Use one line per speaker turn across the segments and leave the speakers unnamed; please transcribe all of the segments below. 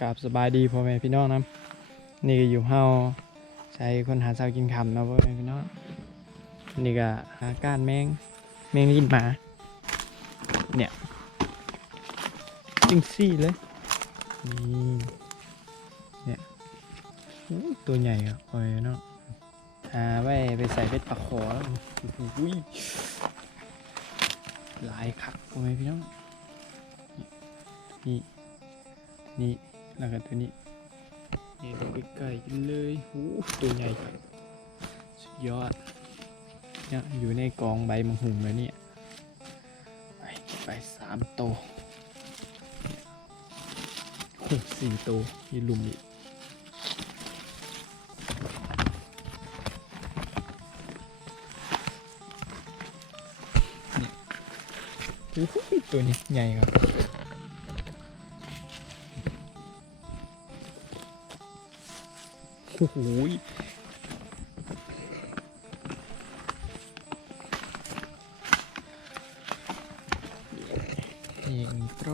กราบสบายดีพ่อแม่พี่น้องนะนี่ก็อยู่เฮาใช้คนหาเช้ากินคำนะพ่อแม่พี่น้องนี่ก็หาก้านแมงแมงลินหมาเนี่ยจิงซี่เลยนี่เนี่ยตัวใหญ่อะพ่อแม่พี่น้องหาไว้ไปใส่เป็ดปลาขอโอ้โหหลายคักพ่อแม่พี่น้องนี่นี่ แล้วก็ตัวนี้นี่ดูใกล้ๆกันเลยโอ้ตัวใหญ่สุดยอดเนี่ยอยู่ในกองใบมังหุงเลยเนี่ยไปไปสามโตวโอ้สี่โตวมีลุมอีกตัวนี้ใหญ่ครับ โอ้โหยนี่นิโตร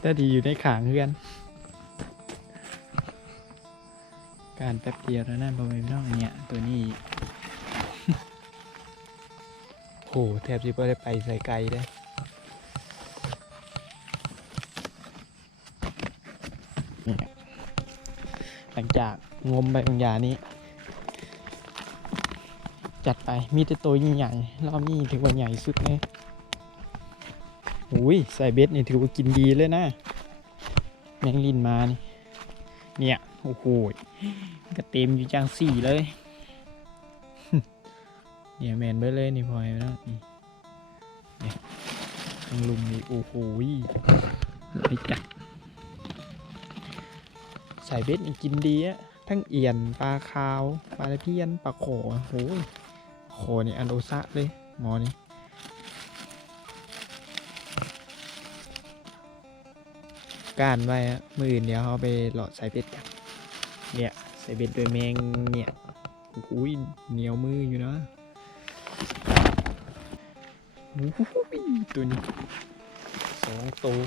แต่ดีอยู่ในขางเพื่อน การแป๊บเดียวแล้วนะบอมไม่น้องเนี่ย ตัวนี้ โหแทบจะไม่ได้ไปใส่ไกลเลย หลังจากงมไปบางอย่านี้ จัดไปมีแต่ตัวใหญ่ๆรอบนี้ถือว่าใหญ่สุดเลยอุ้ยใส่เบ็ดนี่ถือว่ากินดีเลยนะแมงลินมานี่เนี่ยโอ้โหกระเต็มอยู่จังสี่เลย เนี่ยแมนเบิดเลยนี่พลอยนี่เนี่ยทางลุมนี่โอ้โหไหลจัด ใส่เบ็ดนี่กินดีอะทั้งเอียนปลาคาวปลาตะเพียนปลาโขโอ้ยโขนี่อันโอซะเลยหมอนี่กานไว้อะมืออื่นเดี๋ยวเอาไปหลอดใส่เบ็ดกันเนี่ยใส่เบ็ดโดวยแมงเนี่ยอุ้ยเหนียวมืออยู่นะตัวนี้สองตัว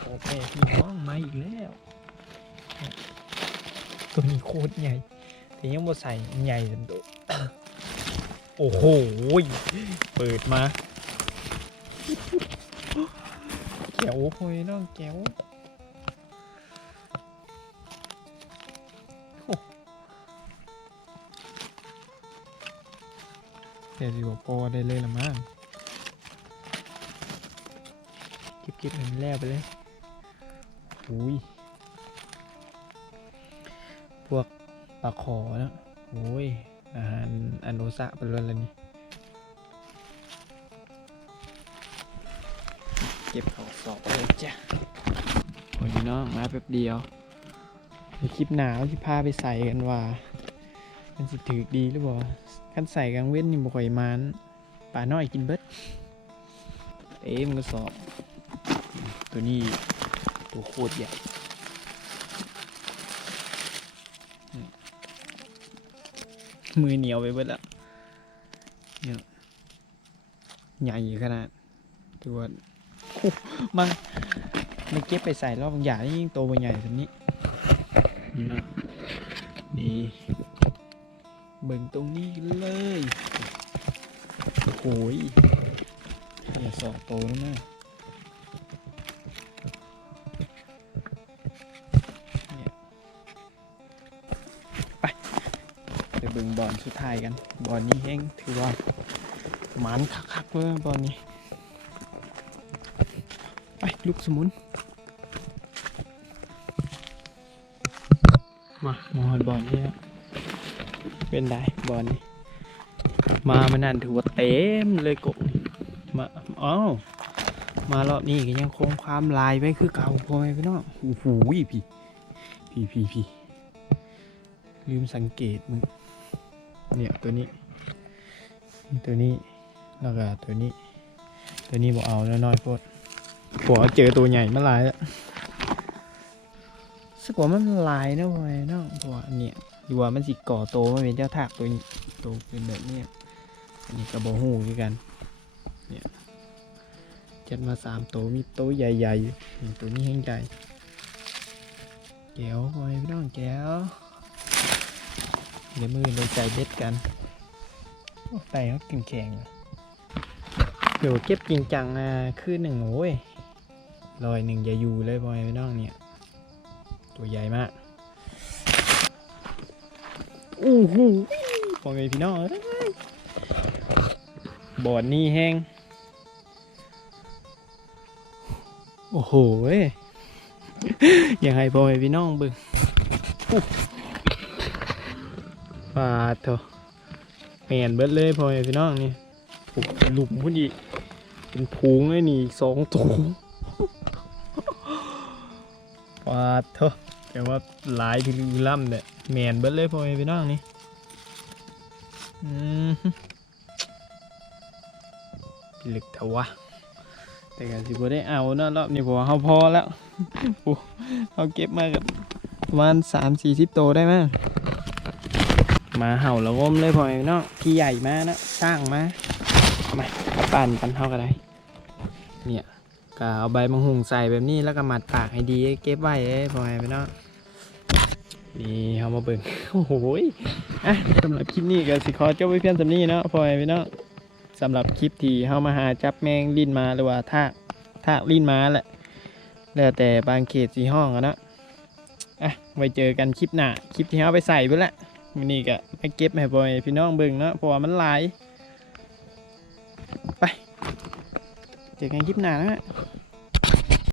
โอ้แม่พี่น้องมาอีกแล้ว ตัวนี้โคตรใหญ่ แต่ยังบ่ใส่ใหญ่สันโดโอ้โห เปิดมาแก้วโอ้ยน้องแก้วเดี๋ยวสิว่าพอได้เลยละมั้งเก็บเก็บๆให้มันแล้วไปเลยอุ้ย พวกปลาขอนะโอ้ย อาหารอนุสะเป็นล้วนแล้วนี่ เก็บเขาสอบเลยจ้ะโอ้ยน้องมาแป๊บเดียวในคลิปหนาวที่พาไปใส่กันว่า มันสิถือดีหรือเปล่าคันใส่กลางเว้นนี่บ่ค่อยมานป่าน้อยกินเบิด เอ๊ะมันก็สอบ ตัวนี้ตัวโคตรใหญ่ มือเหนียวไปเบิดแล้วเนี่ยใหญ่ขนาดตัวโอ้มันมันเก็บไปใส่รอบบางอย่างนี่ยิ่งโตไปใหญ่แบบนี้นี่นะนี่เบิ่งตรงนี้เลยโอ้โหยอย่าสอบโตแล้วนะ บิ่งบอลสุดท้ายกันบอลนี้แห้งถือว่าหมันคักๆเลยบอลนี้ไปลูกสมุนมามาหอดบอลนี้แล้วเป็นได้บอลนี้มามันนั่นถือว่าเต็มเลยกบนี่มาอ้าวมารอบนี้ก็ยังคงความลายไว้คือเก่าพอไหมพี่น้องโอ้โหพี่พี่พี่พี่ลืมสังเกตมึง เนี่ยตัวนี้นี่ตัวนี้แล้วก็ตัวนี้ ตัวนี้บอกเอาน้อยโพดผัวเจอตัวใหญ่มาหลายแล้วสกว่ามันลายนะพ่อแม่นาะเพราะว่าเนี่ยดูว่ามันสิก่อโตมาเป็นเจ้าถากตัวนี้โตเป็นแบบเนี้ยอันนี้กระบอกหูคือกันเนี่ยจัดมาสามตัวมีตัวใหญ่ๆตัวนี้แห้งใหญ่แก้วพ่อยพี่น้องแก้ว เดี๋ยวมือเลยใจเบ็ดกันไตเขาแข็งเดี๋ยวเก็บจริงจังนะคืนหนึ่งโอ้ยลอยหนึ่งอย่าอยู่เลยพอยพี่น้องเนี่ย ตัวใหญ่มากอู้หูพอไงพี่น้องบ่อนนี่แห้งโอ้โหเว้ยยังไงพอแม่พี่น้องบึง ปาดเถอะแมนเบิดเลยพ่อแม่พี่น้องนี่โอ้โหหลุมพุ่นอีกเป็นพุงไอ้นี่อีกสองถุงปาดเถอะแต่ว่าหลายถึงล่ำเนี่ยแมนเบิดเลยพ่อแม่พี่น้องนี่อืมพิลึกเถอะวะแต่ก็สิบ่ได้เอาเนาะรอบนี้เพราะว่าเฮาพอแล้วโอ้เฮาเก็บมากับประมาณสามสี่สิบโตวได้มั้ง มาเห่าละงมเลยพ่อแม่พี่น้องพี่ใหญ่มานะสร้างมามาปั่นกันเฮาก็ได้เนี่ยก็เอาใบมังหุงใส่แบบนี้แล้วก็มัดปากให้ดีเก็บไว้เอ้พ่อแม่พี่น้อนี่เฮามาเบิ่งโอ้โหอะสำหรับคลิปนี้ก็สิขอจบไว้เพียงสำนี้เนาะพ่อแม่พี่น้อสำหรับคลิปที่เฮามาหาจับแมงลิ้นมาหรือว่าทากทากลิ้นมาแหละแล้วแต่บางเขตสีห้องอะนะอะไว้เจอกันคลิปหน้าคลิปที่เฮาไปใส่ไปละ วันนี้ก็มาเก็บให้พ่อพี่น้องเบิ่งเนาะเพราะว่ามันหลาย ไป เจอกันคลิปหน้านะฮะ